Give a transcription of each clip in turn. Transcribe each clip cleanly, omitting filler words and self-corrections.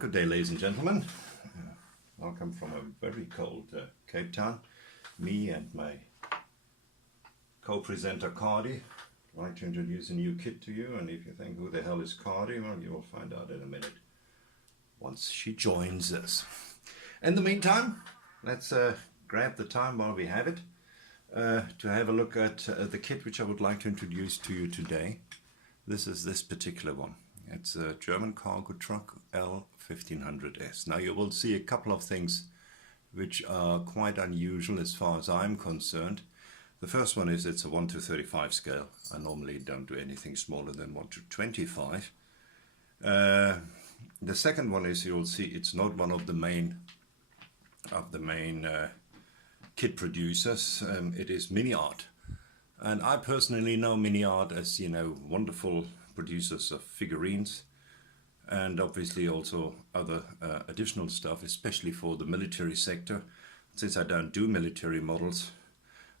good day, ladies and gentlemen. Welcome from a very cold Cape Town. Me and my co-presenter Cardi. I'd like to introduce a new kit to you, and if you think, who the hell is Cardi? Well, you will find out in a minute once she joins us. In the meantime, let's grab the time while we have it to have a look at the kit which I would like to introduce to you today. This is this particular one. It's a German cargo truck L1500S. Now you will see a couple of things which are quite unusual as far as I'm concerned. The first one is it's a 1:35 scale. I normally don't do anything smaller than 1:25. The second one is, you'll see it's not one of the main kit producers. It is MiniArt, and I personally know MiniArt as, you know, wonderful producers of figurines and obviously also other additional stuff, especially for the military sector. Since I don't do military models,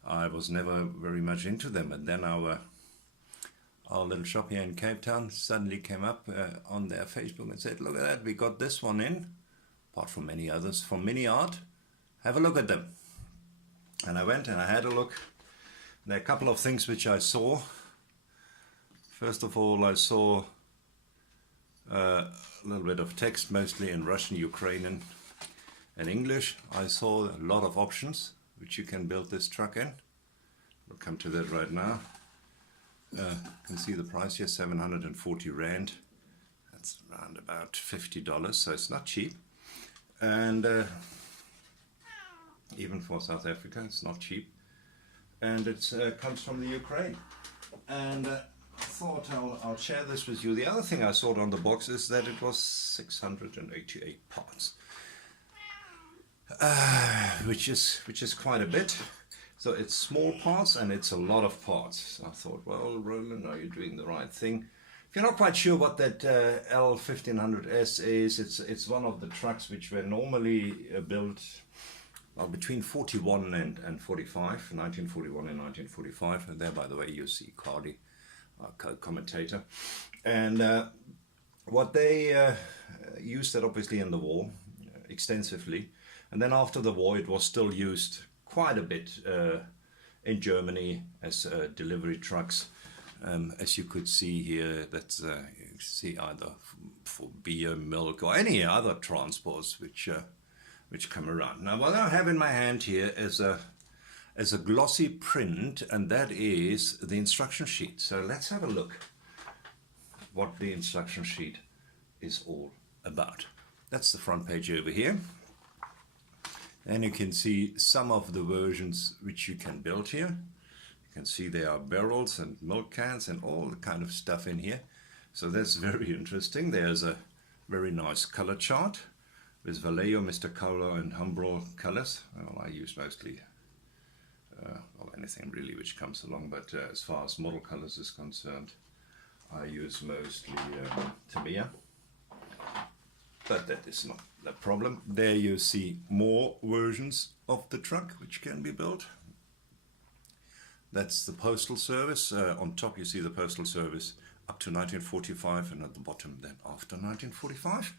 I was never very much into them, and then our little shop here in Cape Town suddenly came up on their Facebook and said, look at that, we got this one in, apart from many others, from MiniArt, have a look at them. And I went and I had a look. There are a couple of things which I saw. First of all, I saw a little bit of text, mostly in Russian, Ukrainian and English. I saw a lot of options which you can build this truck in. We'll come to that right now. You can see the price here, 740 Rand. That's around about $50, so it's not cheap. And even for South Africa, it's not cheap. And it comes from the Ukraine. And I thought I'll share this with you. The other thing I saw on the box is that it was 688 parts, which is quite a bit. So it's small parts and it's a lot of parts. So I thought, well, Roland, are you doing the right thing? If you're not quite sure what that L1500S is, it's one of the trucks which were normally built between 41 and 45, 1941 and 1945. And there, by the way, you see Cardi, commentator. And what they used that obviously in the war extensively. And then after the war, it was still used quite a bit in Germany as delivery trucks. As you could see here, that's you see either for beer, milk, or any other transports which come around. Now, what I have in my hand here is a glossy print, and that is the instruction sheet. So let's have a look what the instruction sheet is all about. That's the front page over here. And you can see some of the versions which you can build here. You can see there are barrels and milk cans and all the kind of stuff in here. So that's very interesting. There's a very nice color chart with Vallejo, Mr. Color and Humbrol colors. Well, I use mostly well, anything really which comes along, but as far as model colors is concerned, I use mostly Tamiya. But that is not the problem. There you see more versions of the truck which can be built. That's the postal service. On top you see the postal service up to 1945, and at the bottom then after 1945.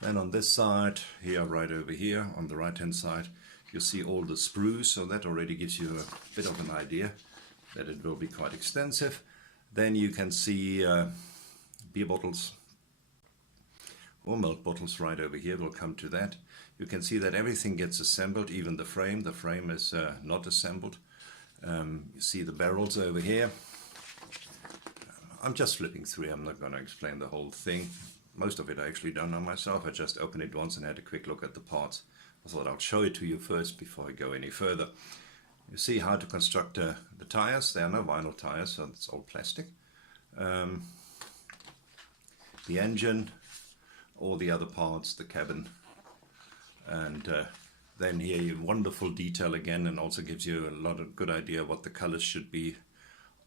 Then on this side, here, right over here, on the right hand side, you see all the sprues, so that already gives you a bit of an idea that it will be quite extensive. Then you can see beer bottles or milk bottles right over here. We'll come to that. You can see that everything gets assembled, even the frame. The frame is not assembled. You see the barrels over here. I'm just flipping through. I'm not going to explain the whole thing. Most of it I actually don't know myself. I just opened it once and had a quick look at the parts. I thought I'll show it to you first before I go any further. You see how to construct the tires. There are no vinyl tires, so it's all plastic. The engine, all the other parts, the cabin, and then here you have wonderful detail again, and also gives you a lot of good idea what the colors should be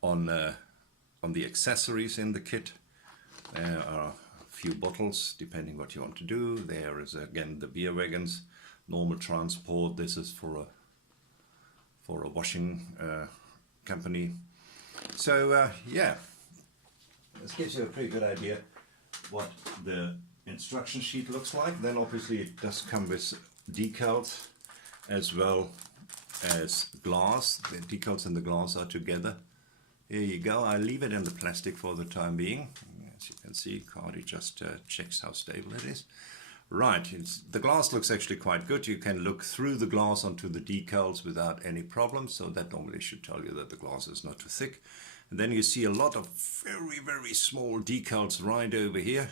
on the accessories in the kit. There are a few bottles depending what you want to do. There is again the beer wagons, normal transport. This is for a washing company. So yeah, this gives you a pretty good idea what the instruction sheet looks like. Then obviously it does come with decals as well as glass. The decals and the glass are together. Here you go. I leave it in the plastic for the time being. As you can see, Cardi just checks how stable it is. Right, the glass looks actually quite good. You can look through the glass onto the decals without any problem, so that normally should tell you that the glass is not too thick. And then you see a lot of very, very small decals right over here,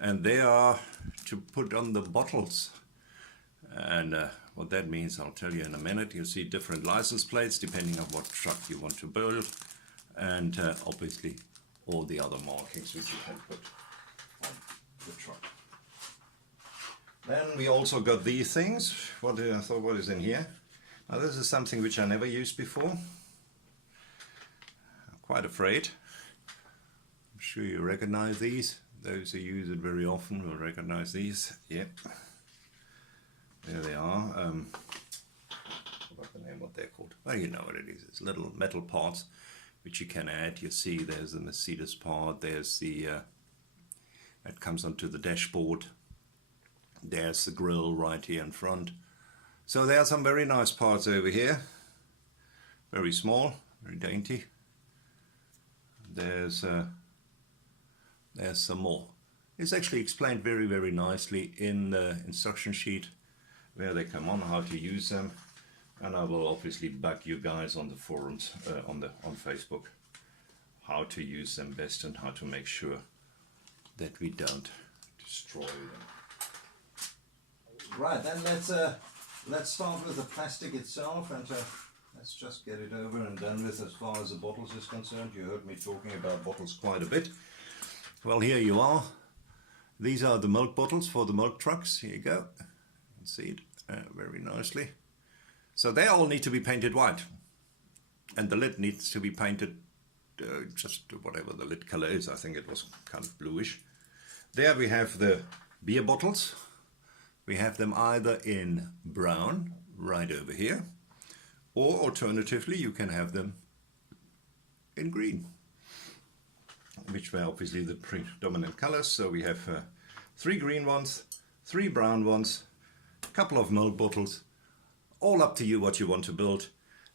and they are to put on the bottles. And what that means, I'll tell you in a minute. You'll see different license plates depending on what truck you want to build, and obviously all the other markings which you can put on the truck. Then we also got these things. What is in here? Now this is something which I never used before. I'm quite afraid. I'm sure you recognize these. Those who use it very often will recognize these. Yep. There they are. I forgot the name, what they're called. Well, you know what it is. It's little metal parts which you can add. You see there's the Mercedes part. There's the that comes onto the dashboard. There's the grill right here in front. So there are some very nice parts over here. Very small, very dainty. There's some more. It's actually explained very, very nicely in the instruction sheet where they come on, how to use them. And I will obviously bug you guys on the forums, on Facebook, how to use them best and how to make sure that we don't destroy them. Right, then let's start with the plastic itself, and let's just get it over and done with as far as the bottles is concerned. You heard me talking about bottles quite a bit. Well, here you are. These are the milk bottles for the milk trucks. Here you go. You can see it very nicely. So they all need to be painted white, and the lid needs to be painted just whatever the lid color is. I think it was kind of bluish. There we have the beer bottles. We have them either in brown, right over here, or alternatively you can have them in green, which were obviously the predominant colors. So we have 3 green ones, 3 brown ones, a couple of milk bottles, all up to you what you want to build.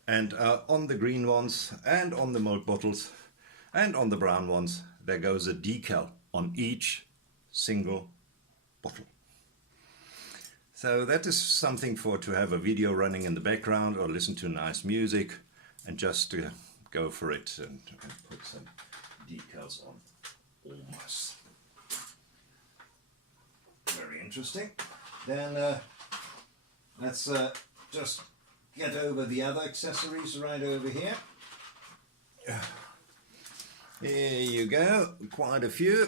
And on the green ones and on the milk bottles and on the brown ones, there goes a decal on each single bottle. So that is something to have a video running in the background or listen to nice music and just go for it and put some decals on almost. Very interesting. Then let's just get over the other accessories right over here. Here you go, quite a few.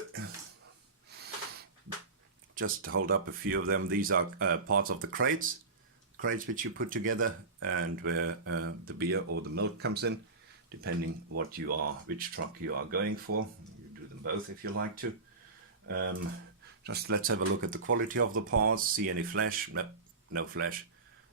Just hold up a few of them. These are parts of the crates which you put together, and where the beer or the milk comes in, depending which truck you are going for. You do them both if you like to. Just let's have a look at the quality of the parts. See any flash? No flash.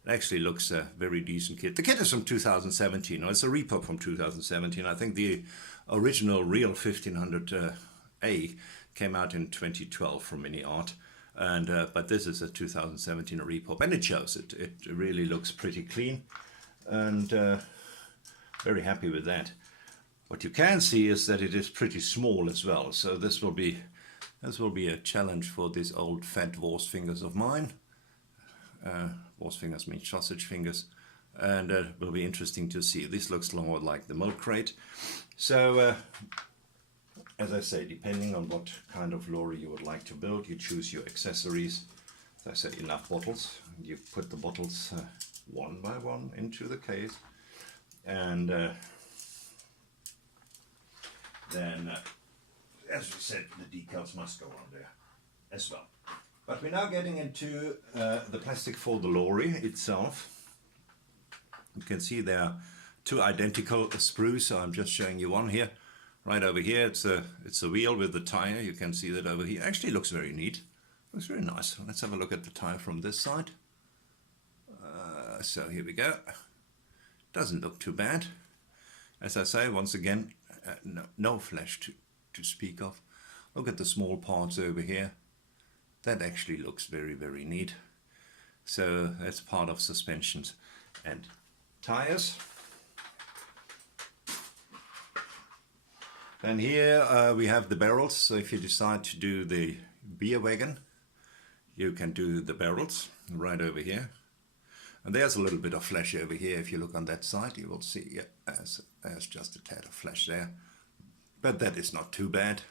It actually looks a very decent kit. The kit is from 2017. It's a repop from 2017. I think the original real 1500A came out in 2012 from MiniArt. But this is a 2017 repop, and it shows it. It really looks pretty clean, and very happy with that. What you can see is that it is pretty small as well. So this will be a challenge for these old fat Wurst fingers of mine. Wurst fingers mean sausage fingers, and it will be interesting to see. This looks more like the milk crate. So. As I say, depending on what kind of lorry you would like to build, you choose your accessories. As I said, enough bottles. You put the bottles one by one into the case, and then, as we said, the decals must go on there as well. But we're now getting into the plastic for the lorry itself. You can see there are 2 identical sprues, so I'm just showing you one here. Right over here, it's a wheel with the tire. You can see that over here. Actually looks very neat. Looks very nice. Let's have a look at the tire from this side. So here we go. Doesn't look too bad. As I say, once again, no flash to speak of. Look at the small parts over here. that actually looks very, very neat. So that's part of suspensions and tires. And here we have the barrels. So if you decide to do the beer wagon, you can do the barrels right over here. And there's a little bit of flash over here. If you look on that side, you will see, yeah, there's just a tad of flash there. But that is not too bad.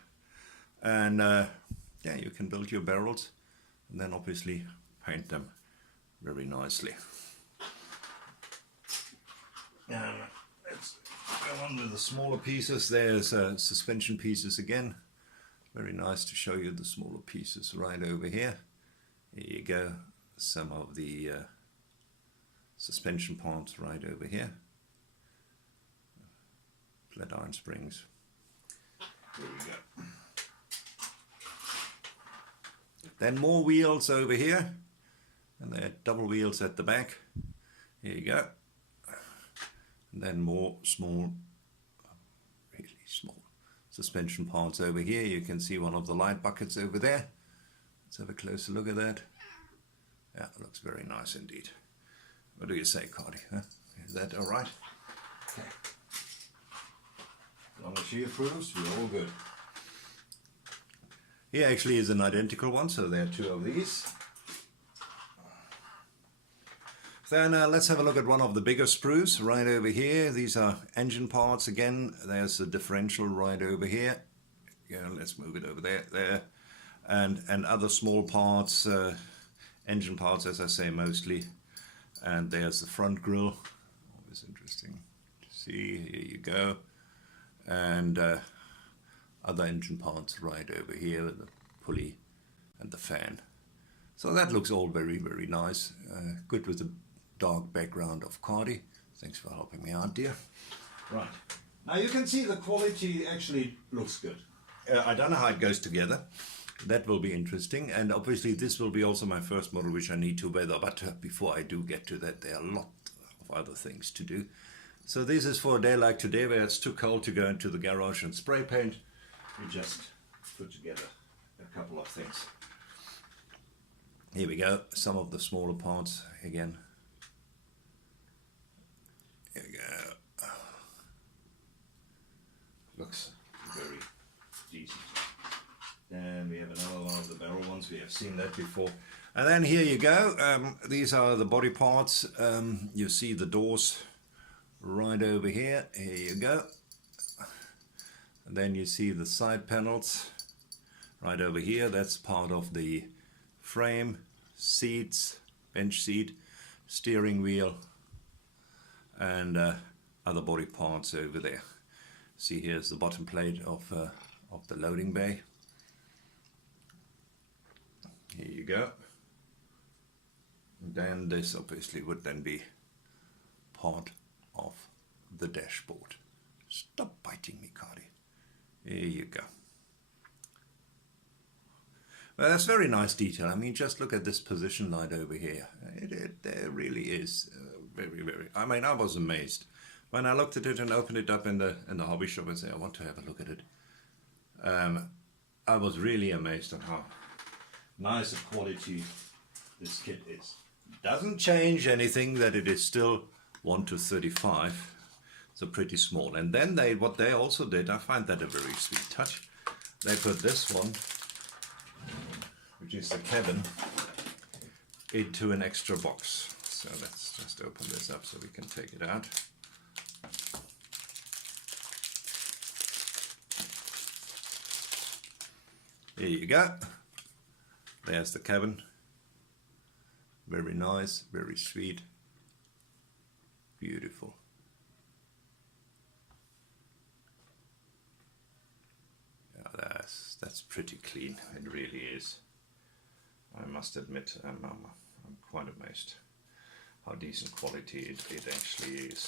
And yeah, you can build your barrels and then obviously paint them very nicely. And let's go on with the smaller pieces. There's suspension pieces again. Very nice to show you the smaller pieces right over here. Here you go. Some of the suspension parts right over here. Flat iron springs. There we go. Then more wheels over here. And they're double wheels at the back. Here you go. And then more small, really small suspension parts over here. You can see one of the light buckets over there. Let's have a closer look at that. Yeah, it looks very nice indeed. What do you say, Cardi? Huh? Is that all right? Okay. As long as she approves, we're all good. Here actually is an identical one, so there are two of these. Then let's have a look at one of the bigger sprues right over here. These are engine parts again. There's a differential right over here. Yeah, let's move it over there. And other small parts, engine parts, as I say, mostly. And there's the front grille. Always interesting to see. Here you go. And other engine parts right over here, the pulley and the fan. So that looks all very, very nice. Good with the dark background of Cardi. Thanks for helping me out, dear. Right. Now you can see the quality actually looks good. I don't know how it goes together. That will be interesting. And obviously this will be also my first model which I need to weather. But before I do get to that, there are a lot of other things to do. So this is for a day like today where it's too cold to go into the garage and spray paint. We just put together a couple of things. Here we go. Some of the smaller parts again. Here we go. Looks very decent. Then we have another one of the barrel ones. We have seen that before. And then here you go. These are the body parts. You see the doors right over here. Here you go. And then you see the side panels right over here. That's part of the frame, seats, bench seat, steering wheel, and other body parts over there. See, here's the bottom plate of the loading bay. Here you go. Then this obviously would then be part of the dashboard. Stop biting me, Cardi. Here you go. Well, that's very nice detail. I mean, just look at this position light over here. There really is very, very. I mean, I was amazed when I looked at it and opened it up in the hobby shop and said, I want to have a look at it. I was really amazed at how nice a quality this kit is. It doesn't change anything that it is still 1:35. So pretty small. And then what they also did, I find that a very sweet touch. They put this one, which is the cabin, into an extra box. So let's just open this up so we can take it out. There you go. There's the cabin. Very nice, very sweet, beautiful. That's pretty clean. It really is. I must admit, I'm quite amazed how decent quality it actually is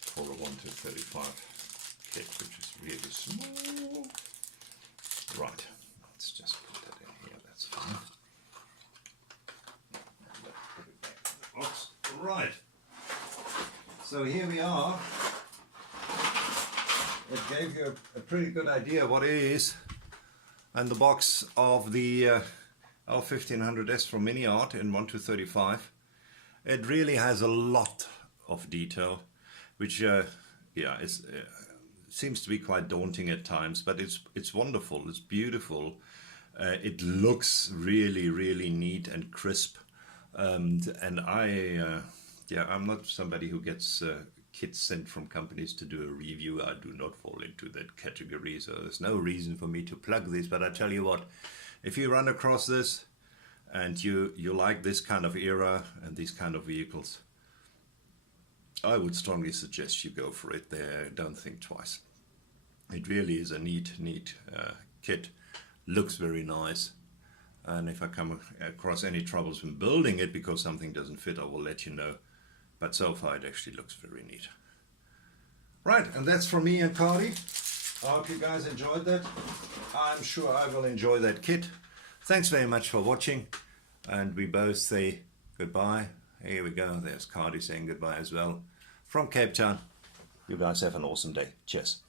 for a 1:35 kit, which is really small. Right, let's just put that in here. That's fine. Put it back in the box. Right. So here we are. It gave you a pretty good idea what it is and the box of the L1500S from MiniArt in 1:35. It really has a lot of detail, which yeah, seems to be quite daunting at times, but it's wonderful, it's beautiful. It looks really, really neat and crisp. And yeah, I'm not somebody who gets kits sent from companies to do a review. I do not fall into that category, so there's no reason for me to plug this. But I tell you what, if you run across this and you like this kind of era and these kind of vehicles, I would strongly suggest you go for it there. Don't think twice. It really is a neat kit. Looks very nice. And if I come across any troubles when building it because something doesn't fit, I will let you know. But so far it actually looks very neat. Right, and that's from me and Cardi. I hope you guys enjoyed that. I'm sure I will enjoy that kit. Thanks very much for watching. And we both say goodbye. Here we go. There's Cardi saying goodbye as well. From Cape Town. You guys have an awesome day. Cheers.